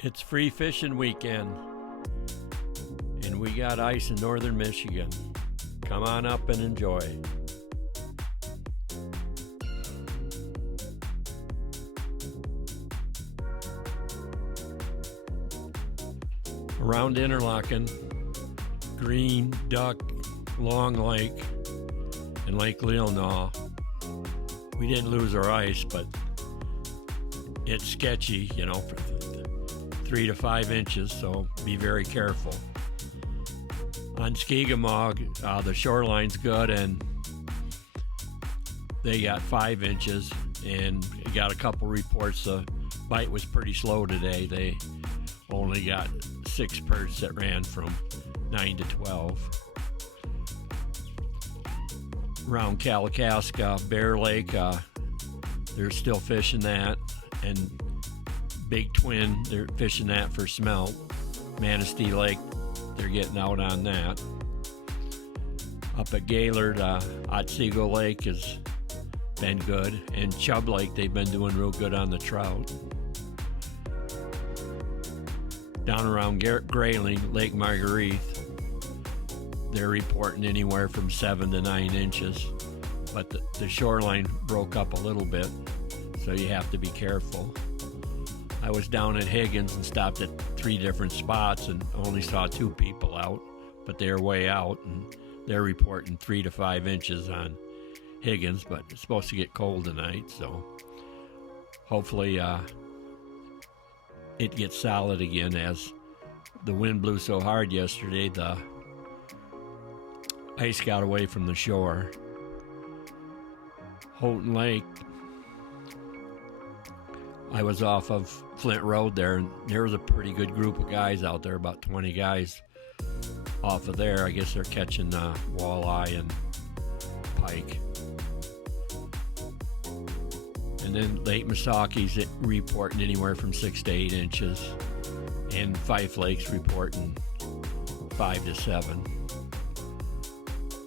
It's free fishing weekend, and we got ice in northern Michigan. Come on up and enjoy. Around Interlaken, Green, Duck, Long Lake, and Lake Leelanau. We didn't lose our ice, but it's sketchy, for 3 to 5 inches, so be very careful. On Skeegamog, the shoreline's good, and they got 5 inches, and got a couple reports. The bite was pretty slow today. They only got 6 perch that ran from 9 to 12. Around Kalakaska, Bear Lake, they're still fishing that, and Big Twin, they're fishing that for smelt. Manistee Lake, they're getting out on that. Up at Gaylord, Otsego Lake has been good, and Chubb Lake, they've been doing real good on the trout. Down around Grayling, Lake Marguerite, they're reporting anywhere from 7 to 9 inches, but the shoreline broke up a little bit, so you have to be careful. I was down at Higgins and stopped at 3 different spots and only saw 2 people out, but they're way out, and they're reporting 3 to 5 inches on Higgins, but it's supposed to get cold tonight, so hopefully it gets solid again. As the wind blew so hard yesterday, the ice got away from the shore. Houghton Lake, I was off of Flint Road there, and there was a pretty good group of guys out there, about 20 guys off of there. I guess they're catching walleye and pike. And then Lake Missaki's reporting anywhere from 6 to 8 inches, and Fife Lake's reporting 5 to 7.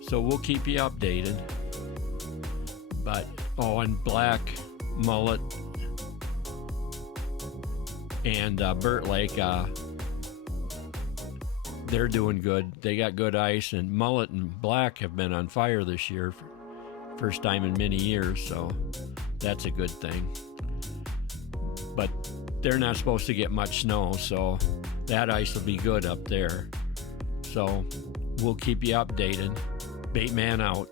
So we'll keep you updated. But and Black, Mullet, and Burt Lake, they're doing good. They got good ice, and Mullet and Black have been on fire this year, first time in many years, so that's a good thing. But they're not supposed to get much snow, so that ice will be good up there. So we'll keep you updated. Baitman out.